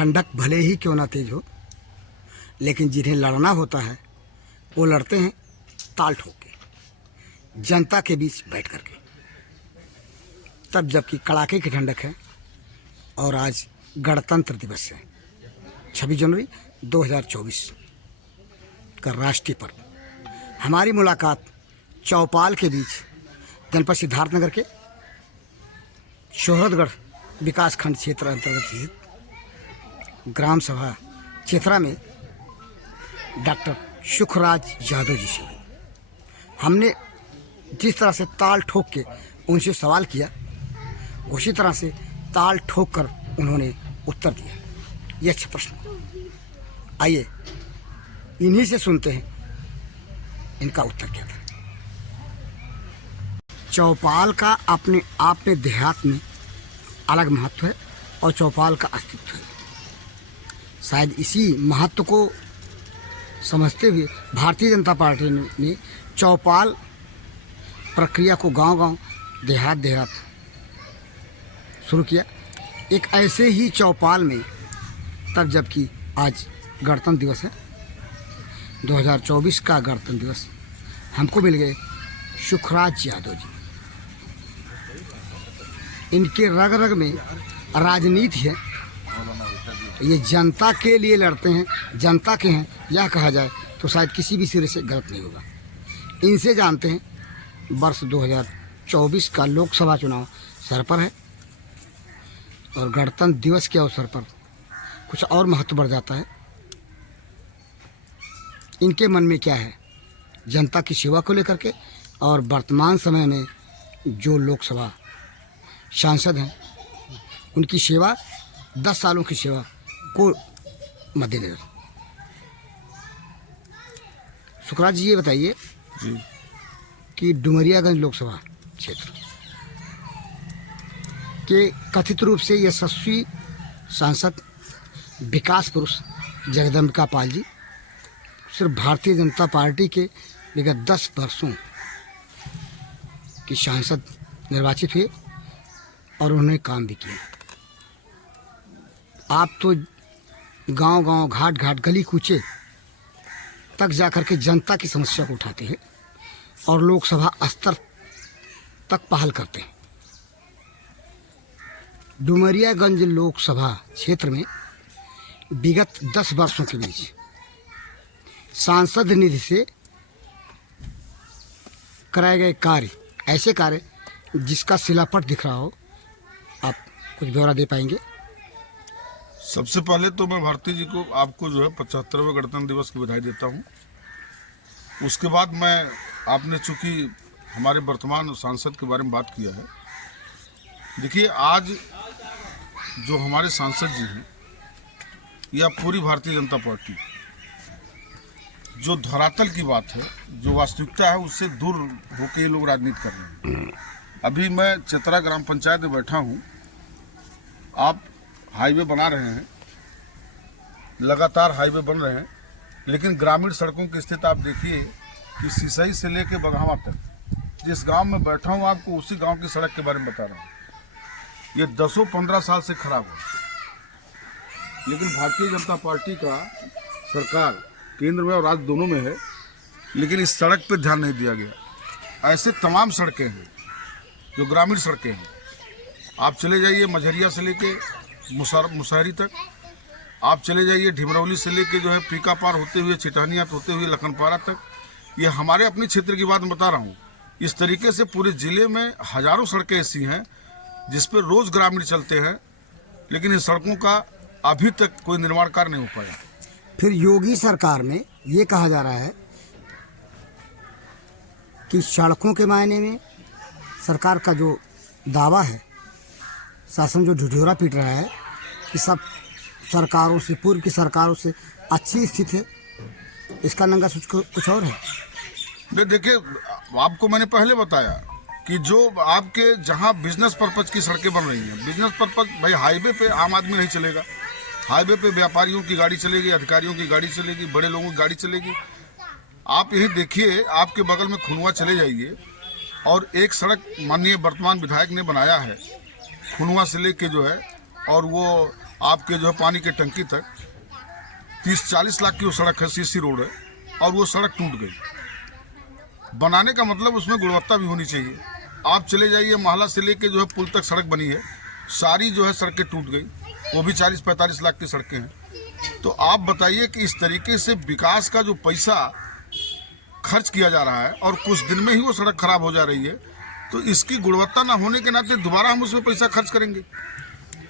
ठंडक भले ही क्यों ना तेज हो, लेकिन जिन्हें लड़ना होता है वो लड़ते हैं ताल ठोक के, जनता के बीच बैठ करके। तब जबकि कड़ाके की ठंडक है और आज गणतंत्र दिवस है, 26 जनवरी 2024 का राष्ट्रीय पर्व। हमारी मुलाकात चौपाल के बीच जनपद सिद्धार्थनगर के शोहरतगढ़ विकासखंड क्षेत्र अंतर्गत स्थित ग्राम सभा चेथरा में डॉक्टर सुखराज यादव जी से। हमने जिस तरह से ताल ठोक के उनसे सवाल किया, उसी तरह से ताल ठोक कर उन्होंने उत्तर दिया। ये अच्छा प्रश्न, आइए इन्हीं से सुनते हैं इनका उत्तर क्या था। चौपाल का अपने आप में देहात में अलग महत्व है और चौपाल का अस्तित्व है। शायद इसी महत्व को समझते हुए भारतीय जनता पार्टी ने चौपाल प्रक्रिया को गांव-गांव, देहात शुरू किया। एक ऐसे ही चौपाल में तब जबकि आज गणतंत्र दिवस है, 2024 का गणतंत्र दिवस, हमको मिल गए सुखराज यादव जी। इनके रग रग में राजनीति है, ये जनता के लिए लड़ते हैं, जनता के हैं यह कहा जाए तो शायद किसी भी सिरे से गलत नहीं होगा। इनसे जानते हैं वर्ष 2024 का लोकसभा चुनाव सर पर है और गणतंत्र दिवस के अवसर पर कुछ और महत्व बढ़ जाता है। इनके मन में क्या है जनता की सेवा को लेकर के, और वर्तमान समय में जो लोकसभा सांसद हैं उनकी सेवा, 10 सालों की सेवा को मद्देनजर। सुखराज जी, ये बताइए कि डुमरियागंज लोकसभा क्षेत्र के कथित रूप से यशस्वी सांसद विकास पुरुष जगदम्बिका पाल जी सिर्फ भारतीय जनता पार्टी के विगत 10 वर्षों की सांसद निर्वाचित हुए और उन्होंने काम भी किया। आप तो गांव-गांव, घाट-घाट, गली कूचे तक जाकर के जनता की समस्या को उठाते हैं और लोकसभा स्तर तक पहल करते हैं। डुमरियागंज लोकसभा क्षेत्र में विगत 10 वर्षों के बीच सांसद निधि से कराए गए कार्य, ऐसे कार्य जिसका शिलापट दिख रहा हो, आप कुछ ब्यौरा दे पाएंगे? सबसे पहले तो मैं भारती जी को, आपको जो है 75वें गणतंत्र दिवस की बधाई देता हूं। उसके बाद मैं, आपने चूंकि हमारे वर्तमान सांसद के बारे में बात किया है, देखिए आज जो हमारे सांसद जी हैं या पूरी भारतीय जनता पार्टी, जो धरातल की बात है, जो वास्तविकता है, उससे दूर होकर ये लोग राजनीति कर रहे हैं। अभी मैं चेतरा ग्राम पंचायत में बैठा हूँ, आप हाईवे बना रहे हैं, लगातार हाईवे बन रहे हैं, लेकिन ग्रामीण सड़कों की स्थिति आप देखिए कि सिसई से लेके बगहावा तक, जिस गांव में बैठा हूं आपको उसी गांव की सड़क के बारे में बता रहा हूं। ये 10-15 साल से खराब है, लेकिन भारतीय जनता पार्टी का सरकार केंद्र में और राज्य दोनों में है, लेकिन इस सड़क पे ध्यान नहीं दिया गया। ऐसे तमाम सड़कें हैं जो ग्रामीण सड़कें हैं। आप चले जाइए मझरिया से लेके मुसहरी तक, आप चले जाइए ढिमरौली से लेके जो है पीका पार होते हुए, चिटहनिया होते हुए लखनपारा तक। ये हमारे अपने क्षेत्र की बात बता रहा हूँ। इस तरीके से पूरे जिले में हजारों सड़कें ऐसी हैं जिस पर रोज ग्रामीण चलते हैं, लेकिन इन सड़कों का अभी तक कोई निर्माण कार्य नहीं हो पाया। फिर योगी सरकार में ये कहा जा रहा है कि सड़कों के मायने में सरकार का जो दावा है, शासन जो ढिढोरा पीट रहा है कि सब सरकारों से, पूर्व की सरकारों से अच्छी स्थिति है, इसका नंगा सूच कुछ और है। देखिए, आपको मैंने पहले बताया कि जो आपके जहां बिजनेस पर्पज की सड़कें बन रही हैं, बिजनेस पर्पज, भाई हाईवे पे आम आदमी नहीं चलेगा, हाईवे पे व्यापारियों की गाड़ी चलेगी, अधिकारियों की गाड़ी चलेगी, बड़े लोगों की गाड़ी चलेगी। आप यही देखिए, आपके बगल में खुनवा चले जाइए और एक सड़क माननीय वर्तमान विधायक ने बनाया है खुनवा से लेके जो है, और वो आपके जो है पानी के टंकी तक 30-40 लाख की वो सड़क है, सीसी रोड है, और वो सड़क टूट गई। बनाने का मतलब उसमें गुणवत्ता भी होनी चाहिए। आप चले जाइए मोहल्ला से लेके जो है पुल तक सड़क बनी है, सारी जो है सड़कें टूट गई, वो भी 40-45 लाख की सड़कें हैं। तो आप बताइए कि इस तरीके से विकास का जो पैसा खर्च किया जा रहा है और कुछ दिन में ही वो सड़क खराब हो जा रही है, तो इसकी गुणवत्ता ना होने के नाते दोबारा हम उसमें पैसा खर्च करेंगे।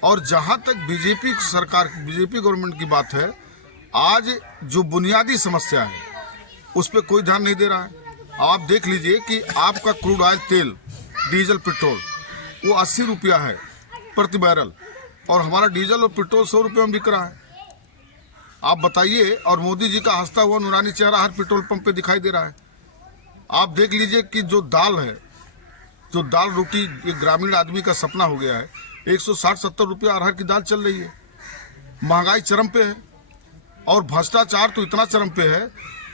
और जहाँ तक बीजेपी सरकार, बीजेपी गवर्नमेंट की बात है, आज जो बुनियादी समस्या है उस पर कोई ध्यान नहीं दे रहा है। आप देख लीजिए कि आपका क्रूड ऑयल तेल, डीजल, पेट्रोल वो 80 रुपया है प्रति बैरल, और हमारा डीजल और पेट्रोल 100 रुपये में बिक रहा है। आप बताइए, और मोदी जी का हंसता हुआ नूरानी चेहरा हर पेट्रोल पंप पे दिखाई दे रहा है। आप देख लीजिए कि जो दाल है, जो दाल रोटी ये ग्रामीण आदमी का सपना हो गया है, 160-70 रुपया अरहर की दाल चल रही है। महंगाई चरम पे है, और भ्रष्टाचार तो इतना चरम पे है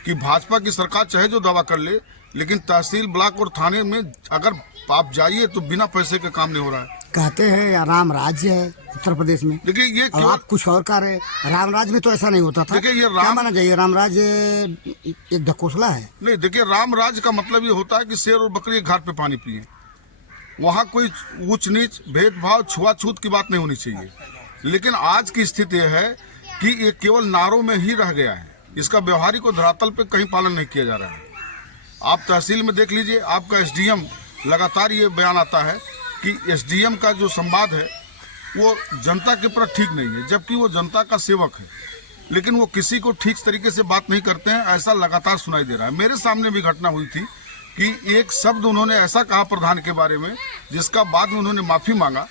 कि भाजपा की सरकार चाहे जो दावा कर ले, लेकिन तहसील, ब्लॉक और थाने में अगर आप जाइए तो बिना पैसे के काम नहीं हो रहा है। कहते हैं राम राज्य है उत्तर प्रदेश में, देखिए ये और आप कुछ और कर रहे हैं। राम राज्य में तो ऐसा नहीं होता था। देखिए ये क्या माना जाइए, राम राज्य एक ढकोसला है। नहीं, देखिए राम राज का मतलब ये होता है कि शेर और बकरी घाट पे पानी पिए। वहाँ कोई ऊंच नीच, भेदभाव, छुआछूत की बात नहीं होनी चाहिए। लेकिन आज की स्थिति है कि ये केवल नारों में ही रह गया है, इसका व्यवहारिक और धरातल पे कहीं पालन नहीं किया जा रहा है। आप तहसील में देख लीजिए, आपका एसडीएम लगातार ये बयान आता है कि एसडीएम का जो संवाद है वो जनता के प्रति ठीक नहीं है, जबकि वो जनता का सेवक है, लेकिन वो किसी को ठीक तरीके से बात नहीं करते हैं, ऐसा लगातार सुनाई दे रहा है। मेरे सामने भी घटना हुई थी कि एक शब्द उन्होंने ऐसा कहा प्रधान के बारे में, जिसका बाद में उन्होंने माफ़ी मांगा।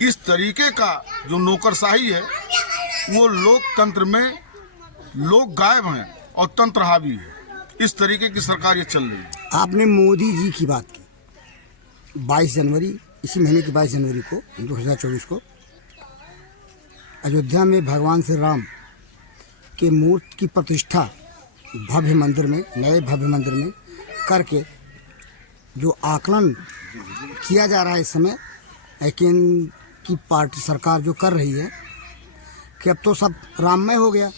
इस तरीके का जो नौकरशाही है, वो लोकतंत्र में लोग गायब हैं और तंत्र हावी है। इस तरीके की सरकार ये चल रही है। आपने मोदी जी की बात की, 22 जनवरी, इसी महीने की 22 जनवरी को 2024 को अयोध्या में भगवान श्री राम के मूर्ति की प्रतिष्ठा भव्य मंदिर में, नए भव्य मंदिर में करके जो आकलन किया जा रहा है इस समय, लेकिन की पार्टी सरकार जो कर रही है कि अब तो सब राममय हो गया।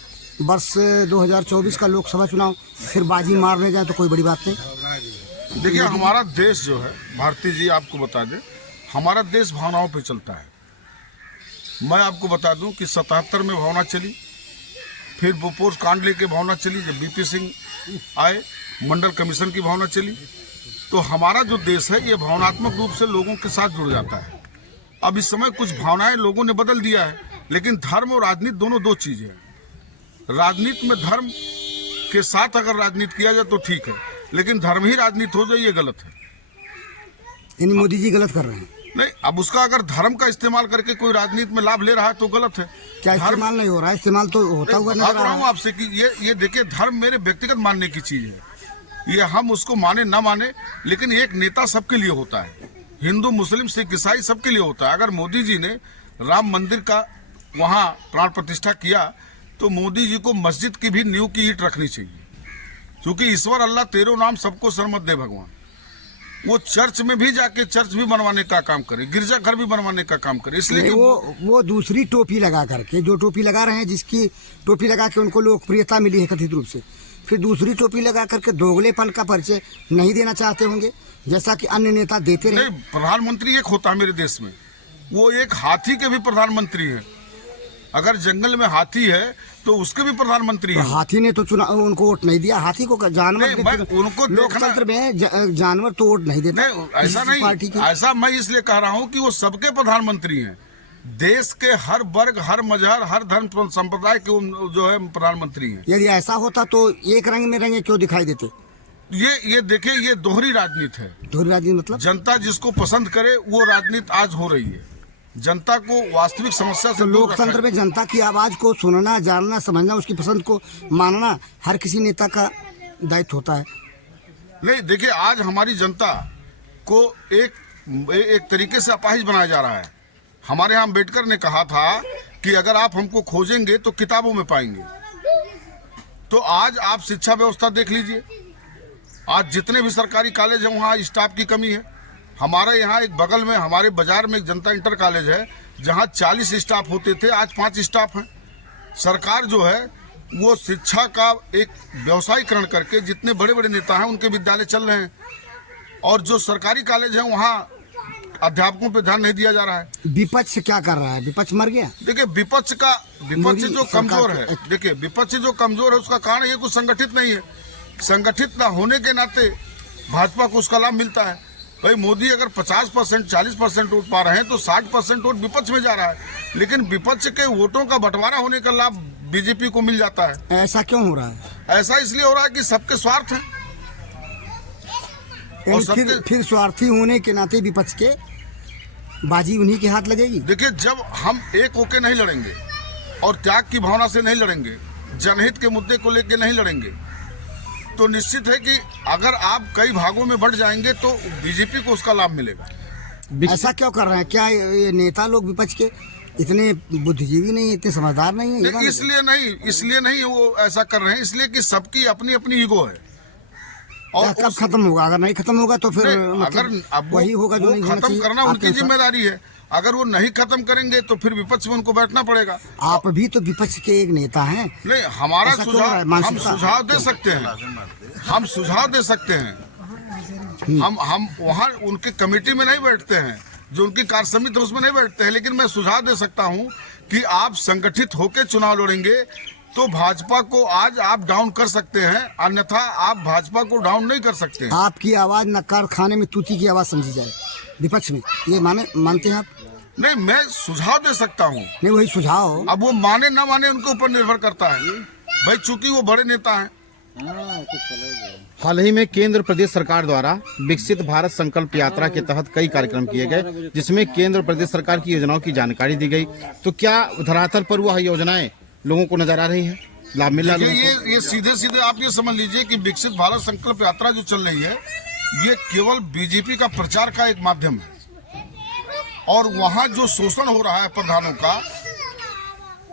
वर्ष 2024 का लोकसभा चुनाव फिर बाजी मारने जाए तो कोई बड़ी बात नहीं। देखिए हमारा देश जो है, भारती जी आपको बता दें, हमारा देश भावनाओं पे चलता है। मैं आपको बता दूं कि 77 में भावना चली, फिर बोपोर कांड लेके भावना चली, जब बीपी सिंह आए मंडल कमीशन की भावना चली। तो हमारा जो देश है ये भावनात्मक रूप से लोगों के साथ जुड़ जाता है। अब इस समय कुछ भावनाएं लोगों ने बदल दिया है, लेकिन धर्म और राजनीति दोनों दो चीज़ें हैं। राजनीति में धर्म के साथ अगर राजनीति किया जाए तो ठीक है, लेकिन धर्म ही राजनीति हो जाए ये गलत है। यानी मोदी जी गलत कर रहे हैं। नहीं, अब उसका अगर धर्म का इस्तेमाल करके कोई राजनीति में लाभ ले रहा है तो गलत है। क्या इस्तेमाल नहीं हो रहा है? इस्तेमाल तो होता हुआ नजर आ रहा है। आपसे कि ये देखिए, धर्म मेरे व्यक्तिगत मानने की चीज है, ये हम उसको माने ना माने, लेकिन एक नेता सबके लिए होता है। हिंदू, मुस्लिम, सिख, ईसाई सबके लिए होता है। अगर मोदी जी ने राम मंदिर का वहाँ प्राण प्रतिष्ठा किया तो मोदी जी को मस्जिद की भी नींव की ईंट रखनी चाहिए, क्योंकि ईश्वर अल्लाह तेरो नाम सबको सरमत दे भगवान। वो चर्च में भी जाके चर्च भी बनवाने का काम करे, गिरजाघर भी बनवाने का काम करे। इसलिए वो दूसरी टोपी लगा करके, जो टोपी लगा रहे हैं, जिसकी टोपी लगा के उनको लोकप्रियता मिली है कथित रूप से, फिर दूसरी टोपी लगा करके दोगलेपन का परिचय नहीं देना चाहते होंगे, जैसा कि अन्य नेता देते रहे। प्रधानमंत्री एक होता है मेरे देश में, वो एक हाथी के भी प्रधानमंत्री है। अगर जंगल में हाथी है तो उसके भी प्रधानमंत्री है। हाथी ने तो चुनाव उनको वोट नहीं दिया। हाथी को जानवर उनको लोकतंत्र में जानवर तो वोट नहीं देते। ऐसा नहीं, ऐसा मैं इसलिए कह रहा हूँ कि वो सबके प्रधानमंत्री हैं। देश के हर वर्ग, हर मजहब, हर धर्म संप्रदाय के जो है प्रधानमंत्री हैं। यदि ऐसा होता तो एक रंग में रंगे क्यों दिखाई देते? ये देखिए, ये दोहरी राजनीति है। दोहरी राजनीति मतलब जनता जिसको पसंद करे वो राजनीति आज हो रही है। जनता को वास्तविक समस्या से लोकतंत्र में जनता की आवाज को सुनना, जानना, समझना, उसकी पसंद को मानना हर किसी नेता का दायित्व होता है। नहीं, देखिए आज हमारी जनता को एक तरीके से अपाहिज बनाया जा रहा है। हमारे यहाँ अम्बेडकर ने कहा था कि अगर आप हमको खोजेंगे तो किताबों में पाएंगे। तो आज आप शिक्षा व्यवस्था देख लीजिए, आज जितने भी सरकारी कॉलेज हैं वहाँ स्टाफ की कमी है। हमारे यहाँ एक बगल में हमारे बाजार में एक जनता इंटर कॉलेज है, जहां 40 स्टाफ होते थे आज 5 स्टाफ हैं। सरकार जो है वो शिक्षा का एक व्यवसायीकरण करके जितने बड़े बड़े नेता हैं उनके विद्यालय चल रहे हैं, और जो सरकारी कॉलेज हैं वहाँ अध्यापकों पे ध्यान नहीं दिया जा रहा है। विपक्ष क्या कर रहा है? विपक्ष मर गया। देखिए विपक्ष जो कमजोर है, देखिए विपक्ष जो कमजोर है उसका कारण ये कुछ संगठित नहीं है। संगठित ना होने के नाते भाजपा को उसका लाभ मिलता है। भाई मोदी अगर 50% 40% वोट पा रहे हैं तो 60% वोट विपक्ष में जा रहा है, लेकिन विपक्ष के वोटों का बंटवारा होने का लाभ बीजेपी को मिल जाता है। ऐसा क्यों हो रहा है? ऐसा इसलिए हो रहा है कि सबके स्वार्थ हैं। और फिर स्वार्थी होने के नाते विपक्ष के बाजी उन्हीं के हाथ लगेगी। देखिए जब हम एक होके नहीं लड़ेंगे और त्याग की भावना से नहीं लड़ेंगे, जनहित के मुद्दे को लेकर नहीं लड़ेंगे, तो निश्चित है कि अगर आप कई भागों में बढ़ जाएंगे तो बीजेपी को उसका लाभ मिलेगा। ऐसा क्यों कर रहे हैं? क्या ये नेता लोग विपक्ष के इतने बुद्धिजीवी नहीं है, इतने समझदार नहीं है? इसलिए नहीं वो ऐसा कर रहे हैं, इसलिए कि सबकी अपनी अपनी ईगो है। और कब खत्म होगा? अगर नहीं खत्म होगा तो फिर अगर अब वही होगा जो खत्म करना उनकी जिम्मेदारी है। अगर वो नहीं खत्म करेंगे तो फिर विपक्ष में उनको बैठना पड़ेगा। आप भी तो विपक्ष के एक नेता हैं। नहीं, हमारा सुझाव हम सुझाव दे सकते हैं, हम सुझाव दे सकते हैं। हम वहाँ उनके कमेटी में नहीं बैठते हैं, जो उनकी कार्य समिति उसमें नहीं बैठते हैं, लेकिन मैं सुझाव दे सकता हूँ कि आप संगठित होकर चुनाव लड़ेंगे तो भाजपा को आज आप डाउन कर सकते हैं, अन्यथा आप भाजपा को डाउन नहीं कर सकते। आपकी आवाज नकार खाने में तूती की आवाज समझी जाए विपक्ष में, ये मानते हैं आप? नहीं, मैं सुझाव दे सकता हूँ। नहीं, वही सुझाव। अब वो माने ना माने उनके ऊपर निर्भर करता है भाई, चूंकि वो बड़े नेता हैं। हाल ही में केंद्र प्रदेश सरकार द्वारा विकसित भारत संकल्प यात्रा के तहत कई कार्यक्रम किए गए, जिसमें केंद्र प्रदेश सरकार की योजनाओं की जानकारी दी गई। तो क्या धरातल पर वह योजनाएं लोगों को नजर आ रही हैं, लाभ मिल रहा है? ये सीधे आप ये समझ लीजिए कि विकसित भारत संकल्प यात्रा जो चल रही है ये केवल बीजेपी का प्रचार का एक माध्यम है, और वहाँ जो शोषण हो रहा है प्रधानों का,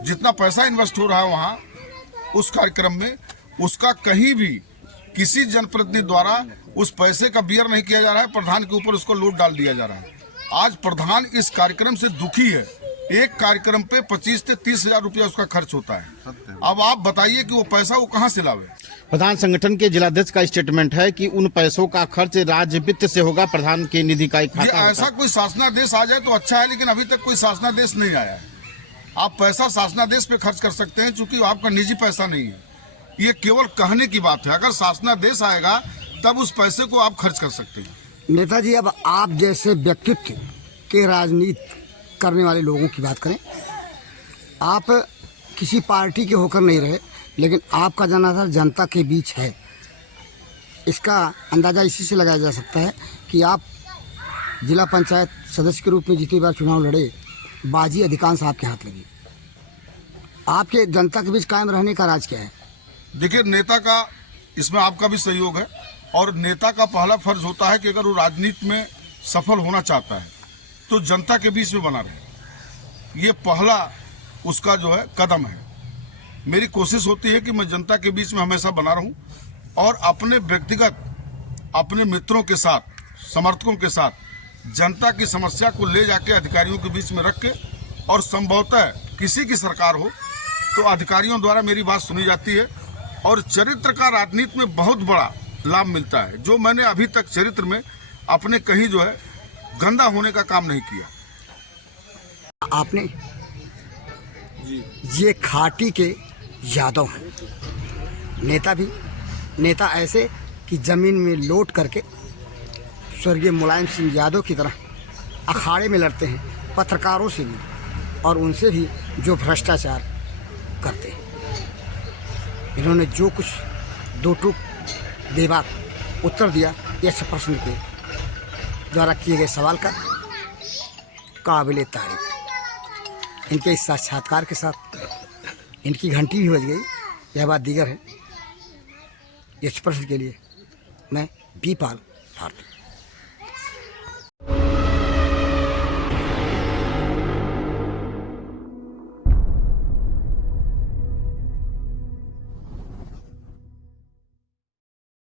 जितना पैसा इन्वेस्ट हो रहा है वहाँ उस कार्यक्रम में, उसका कहीं भी किसी जनप्रतिनिधि द्वारा उस पैसे का बियर नहीं किया जा रहा है। प्रधान के ऊपर उसको लोड डाल दिया जा रहा है। आज प्रधान इस कार्यक्रम से दुखी है। एक कार्यक्रम पे 25 से 30 हजार रुपया उसका खर्च होता है। अब आप बताइए कि वो पैसा वो कहाँ से लावे? प्रधान संगठन के जिलाध्यक्ष का स्टेटमेंट है कि उन पैसों का खर्च राज्य वित्त से होगा, प्रधान के निधि का एक खाता। ऐसा कोई शासनादेश आ जाए तो अच्छा है, लेकिन अभी तक कोई शासनादेश नहीं आया है। आप पैसा शासनादेश पे खर्च कर सकते हैं, चूंकि आपका निजी पैसा नहीं है। ये केवल कहने की बात है। अगर शासनादेश आएगा तब उस पैसे को आप खर्च कर सकते हैं। नेताजी, अब आप जैसे व्यक्तित्व के राजनीति करने वाले लोगों की बात करें, आप किसी पार्टी के होकर नहीं रहे, लेकिन आपका जनाधार जनता के बीच है। इसका अंदाज़ा इसी से लगाया जा सकता है कि आप जिला पंचायत सदस्य के रूप में जितनी बार चुनाव लड़े, बाजी अधिकांश आपके हाथ लगी। आपके जनता के बीच कायम रहने का राज क्या है? देखिए, नेता का इसमें आपका भी सहयोग है, और नेता का पहला फर्ज होता है कि अगर वो राजनीति में सफल होना चाहता है तो जनता के बीच में बना रहे। ये पहला उसका जो है कदम है। मेरी कोशिश होती है कि मैं जनता के बीच में हमेशा बना रहूं, और अपने व्यक्तिगत अपने मित्रों के साथ, समर्थकों के साथ जनता की समस्या को ले जाके अधिकारियों के बीच में रख के, और संभवतः किसी की सरकार हो तो अधिकारियों द्वारा मेरी बात सुनी जाती है, और चरित्र का राजनीति में बहुत बड़ा लाभ मिलता है, जो मैंने अभी तक चरित्र में अपने कहीं जो है गंदा होने का काम नहीं किया। आपने ये खाटी के यादव हैं, नेता भी नेता ऐसे कि जमीन में लौट करके स्वर्गीय मुलायम सिंह यादव की तरह अखाड़े में लड़ते हैं, पत्रकारों से भी और उनसे भी जो भ्रष्टाचार करते हैं। इन्होंने जो कुछ दो टूक बेबाक उत्तर दिया, यह प्रश्न के द्वारा किए गए सवाल का काबिल तारीफ। इनके इस साक्षात्कार के साथ इनकी घंटी भी बज गई, यह बात दीगर है। इस प्रश्न के लिए मैं बी पाल भारती।